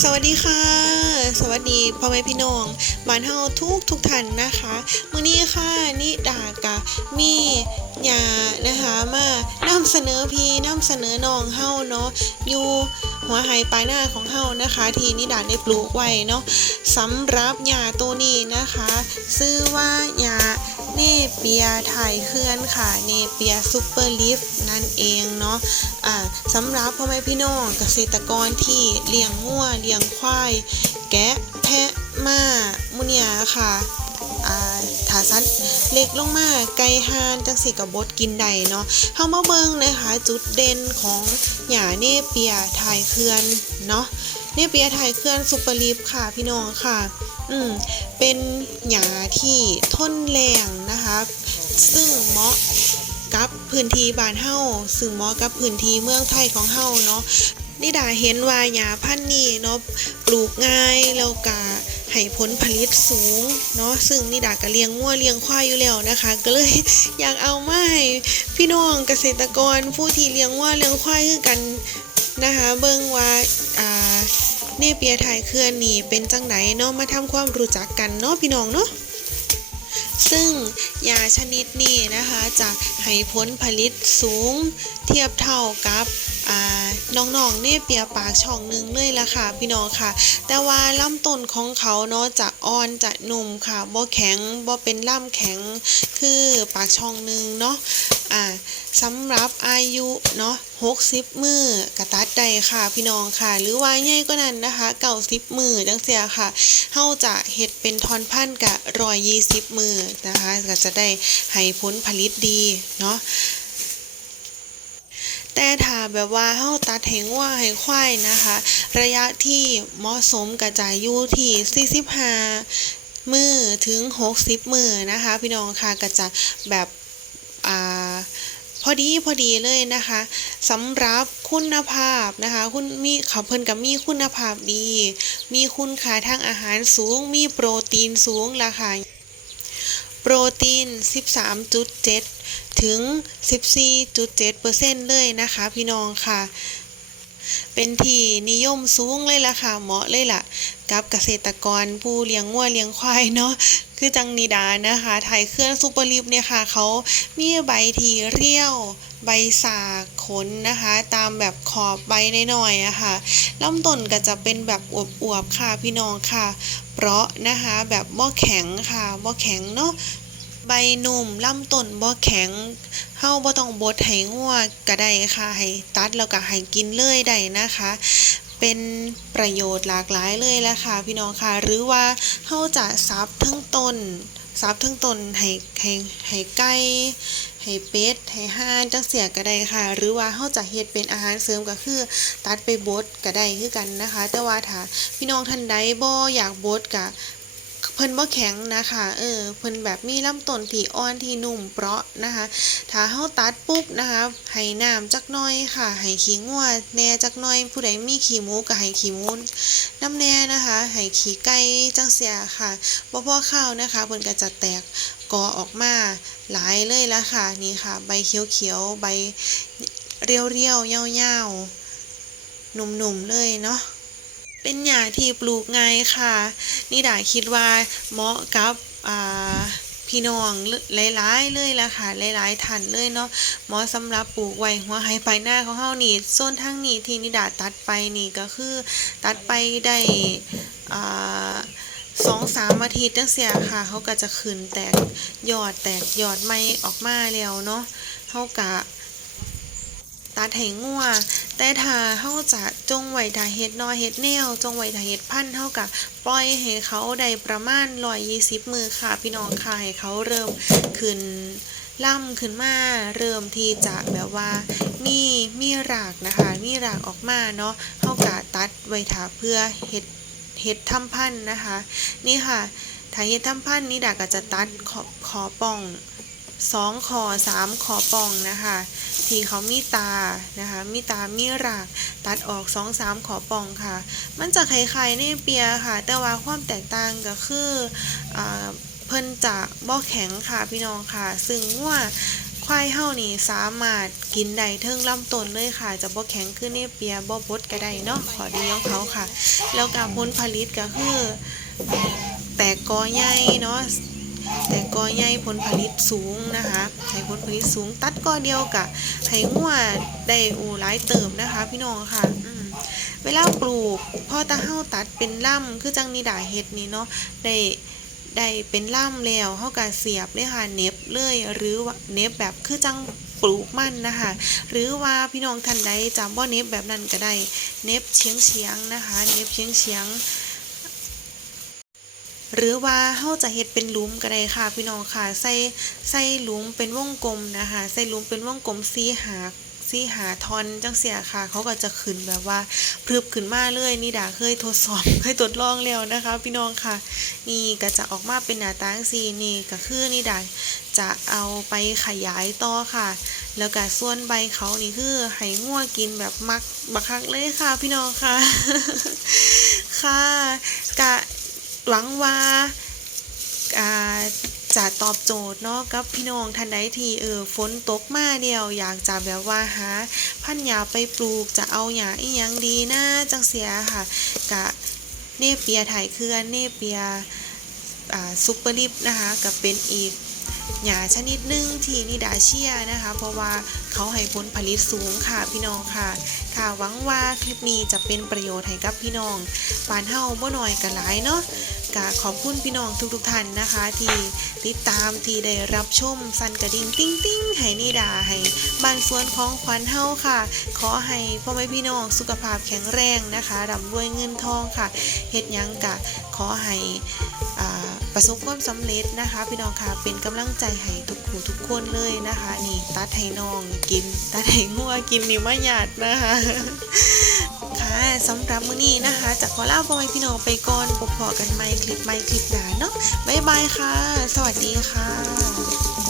สวัสดีค่ะ สวัสดีพ่อแม่พี่น้องบ้านเฮาทุกทุกท่านนะคะมื้อนี้ค่ะนิดากะมีหยานะคะมานำเสนอพี่นำเสนอน้องเฮาเนาะอยู่หัวไหปลายหน้าของเฮานะคะ ที่นิดาได้ปลูกไว้เนาะสำหรับหยาตัวนี้นะคะ ชื่อว่าหยา เนเปียไทยเคลื่อนค่ะ เนเปียซูเปอร์ลิฟนั่นเองเนาะอ่าสำหรับพ่อแม่พี่น้องเกษตรกรที่เลี้ยงงัวเลี้ยงควาย แกะแพะม้ามุเนียค่ะอ่าถ้าสัตว์เล็กลงมาไก่ห่านจังสิกับบดกินได้เนาะเฮามาเบิงนะคะ จุดเด่นของหญ้าเนเปียถ่ายเขื่อนเนาะ เนเปียถ่ายเขื่อนซุปเปอร์ลีฟค่ะพี่น้องค่ะ อืมเป็นหญ้าที่ทนแรงนะคะ ซึ่งเหมาะกับพื้นที่บ้านเฮาซึ่งเหมาะกับพื้นที่เมืองไทยของเฮาเนาะนิดาเห็นว่าหญ้าพันธุ์นี้เนาะปลูกง่ายแล้วก็ให้ผลผลิตสูงเนาะซึ่งนิดาก็เลี้ยงงัวเลี้ยงควายอยู่แล้วนะคะ ก็เลยอยากเอามาให้พี่น้องเกษตรกรผู้ที่เลี้ยงงัวเลี้ยงควายคือกันนะคะ เบิ่งว่าอ่า เนเปียไทยเคลื่อนนี่เป็นจังไหนเนาะมาทำความรู้จักกันเนาะพี่น้องเนาะซึ่งยาชนิดนี้นะคะจะให้ผลผลิตสูง เทียบเท่ากับ น้องๆเนี่ยเปียปากช่องหนึงเลยละค่ะ พี่น้องค่ะ แต่ว่าลำต้นของเขาเนาะจะอ่อนจะนุ่มค่ะบ่แข็งบ่เป็นล่ำแข็งคือปากช่องหนึงเนาะอ่าสำหรับอายุเนาะ60มือกระตัดได้ค่ะพี่น้องค่ะ หรือว่าใหญ่ก็นั้นนะคะ90มือจังเสียค่ะเฮาจะเฮ็ดเป็นทอนพันธุ์กะ120มือนะคะ ก็จะได้ให้ผลผลิตดีเนาะ แต่ถ้าแบบว่าเฮาตัดแหงว่าให้ควายนะคะ ระยะที่เหมาะสมกระจายอยู่ที่45มือถึง 60 มือนะคะ พี่น้องค่ะก็จะแบบอ่าพอดีพอดีเลยนะคะสำหรับคุณภาพนะคะคุณมีเขาเพิ่นกับมีคุณภาพดี มีคุณค่าทางอาหารสูง มีโปรตีนสูงราคาโปรตีน 13.7 ถึง 14.7%เลยนะคะพี่น้องค่ะ เป็นที่นิยมสูงเลยล่ะค่ะเหมาะเลยล่ะ กับเกษตรกรผู้เลี้ยงวัวเลี้ยงควายเนาะคือจังนิดานะคะไทยเครื่องซูเปอร์ลิฟเนี่ยค่ะเขามีใบที่เรียวใบสากขนนะคะ ตามแบบขอบใบน้อยๆอะค่ะลำต้นก็จะเป็นแบบอวบๆค่ะพี่น้องค่ะเพราะนะคะแบบบ่แข็งค่ะบ่แข็งเนาะ ใบหนุ่มลำต้นบ่แข็งเฮาบ่ต้องบดให้งัวก็ได้ค่ะ ให้ตัดแล้วก็ให้กินเลยได้นะคะ เป็นประโยชน์หลากหลายเลยแหละค่ะ พี่น้องค่ะ หรือว่าเฮาจะซับทั้งต้นซับทั้งต้นให้ให้ให้ไก่ให้เป็ดให้ห่านจังเสียก็ได้ค่ะ หรือว่าเฮาจะเฮ็ดเป็นอาหารเสริมก็คือ ตัดไปบดก็ได้คือกันนะคะ แต่ว่าถ้าพี่น้องท่านใดบ่อยากบดก็ พิ่นบ่แข็งนะคะ เออ เพิ่นแบบมีลำต้นที่อ่อนที่นุ่มเปราะนะคะ ถ้าเฮาตัดปุ๊บนะคะ ให้น้ำจักหน่อยค่ะ ให้ขี้งัวแหน่จักหน่อย ผู้ใดมีขี้หมูก็ให้ขี้หมูน้ำแหน่นะคะ ให้ขี้ไก่จังเสียค่ะบ่พอข้าวนะคะ เพิ่นก็จะแตกกอออกมาหลายเลยละค่ะ นี่ค่ะ ใบเขียวๆ ใบเรียวๆยาวๆหนุ่มๆเลยเนาะ เป็นหญ้าที่ปลูกง่ายค่ะนี่ดาคิดว่าเหมาะกับพี่น้องหลายๆเลยล่ะค่ะหลายๆท่านเลยเนาะเหมาะสำหรับปลูกไว้หัวไหปหน้าของเฮานี่โซนทางนี้ที่นิดาตัดไปนี่ก็คือตัดไปได้อ่าสองสามอาทิตย์จังเสียค่ะเขาก็จะขึ้นแตกยอดแตกยอดใหม่ออกมาแล้วเนาะเฮากะ ตัดให้งัวแต่ถ้าเฮาจะจงไว้ถ้าเฮ็ดนอเฮ็ดแนวจงไว้ถ้าเฮ็ดพันธุ์เฮาก็ปล่อยให้เขาได้ประมาณ120 มือค่ะ พี่น้องค่ะให้เขาเริ่มขึ้นล่ำขึ้นมาเริ่มที่จะแบบว่ามีมีรากนะคะมีรากออกมาเนาะเฮาก็ตัดไว้ถ้าเพื่อเฮ็ดเฮ็ดทำพันนะคะ นี่ค่ะถ้าเฮ็ดทำพันนี่ดาก็จะตัดขอบขอป่อง สองขอสามขอปองนะคะที่เขามีตานะคะมีตามีรากตัดออกสองสามขอปองค่ะ มันจะคล้ายๆในเปียค่ะ แต่ว่าความแตกต่างก็คืออเพิ่นจะบ่อแข็งค่ะพี่น้องค่ะ ซึ่งว่าควายเฮานี่สามารถกินได้เทิงลำต้นเลยค่ะ จะบ่แข็งขึ้นเนเปียบ่บดก็ได้เนาะขอดีของเขาค่ะ แล้วก็ผลผลิตก็คือ แตกกอใหญ่เนาะ แต่กอใหญ่ผลผลิตสูงนะคะให้ผลผลิตสูงตัดกอเดียวกะให้งัวได้อูหลายเติมนะคะ พี่น้องค่ะเวลาปลูกพ่อตาเฮาตัดเป็นล่ำคือจังนี่ดาเฮ็ดนี่เนาะได้ได้เป็นล่ำแล้วเฮาก็เสียบเลยค่ะเน็บเลยหรือเน็บแบบคือจังปลูกมันนะคะหรือว่าพี่น้องท่านใดจำบ่เน็บแบบนั้นก็ได้เน็บเฉียงเฉียงนะคะ เน็บเฉียงเฉียง หรือว่าเฮาจะเฮ็ดเป็นหลุมก็ได้ค่ะ พี่น้องค่ะ ใส่ใส่หลุมเป็นวงกลมนะคะ ใส่หลุมเป็นวงกลมสีหาสีหาทอนจังเสียค่ะ เขาก็จะขึ้นแบบว่าพรึบขึ้นมาเลยนี่ดาเคยทดสอบเคยทดลองแล้วนะคะ พี่น้องค่ะ นี่ก็จะออกมาเป็นหน้าตางซีนี่ก็คือนี่ดาจะเอาไปขยายต่อค่ะ แล้วก็ส่วนใบเขานี่คือให้งัวกินแบบมักบักคักเลยค่ะ พี่น้องค่ะ ค่ะกะ หวังว่าจะตอบโจทย์เนาะกับพี่น้องท่านใดที่เออฝนตกมาเดียวอยากจะแบบว่าหาพันธุ์หญ้าไปปลูกจะเอาหญ้าอีหยังดีนะจังเสียค่ะกะเนเปียไถเครื่อเนเปียซุปเปอร์ลิฟนะคะกับเป็นอีก หญ้าชนิดหนึ่งที่นิดาเชียนะคะ เพราะว่าเขาให้ผลผลิตสูงค่ะพี่น้องค่ะ ค่ะหวังว่าคลิปนี้จะเป็นประโยชน์ให้กับพี่น้องปานเฮาบ่หน้อยกันหลายเนาะกะขอบคุณพี่น้องทุกๆท่านนะคะ ที่ติดตามที่ได้รับชมสันกระดิ่งติ้งติ้งให้นิดาให้บ้านสวนของขวัญเฮาค่ะ ขอให้พ่อแม่พี่น้องสุขภาพแข็งแรงนะคะร่ำรวยเงินทองค่ะเฮ็ดยังกะขอให้ ประสบความสำเร็จนะคะ พี่น้องค่ะเป็นกำลังใจให้ทุกผู้ทุกคนเลยนะคะ นี่ตัดให้น้องกินตัดให้งัวกินนี่มาหยาดนะคะค่ะสำหรับมื้อนี้นะคะจะขอลาบอยพี่น้องไปก่อนพบกันใหม่คลิปใหม่คลิปหน้าเนาะบ๊ายบายค่ะ สวัสดีค่ะ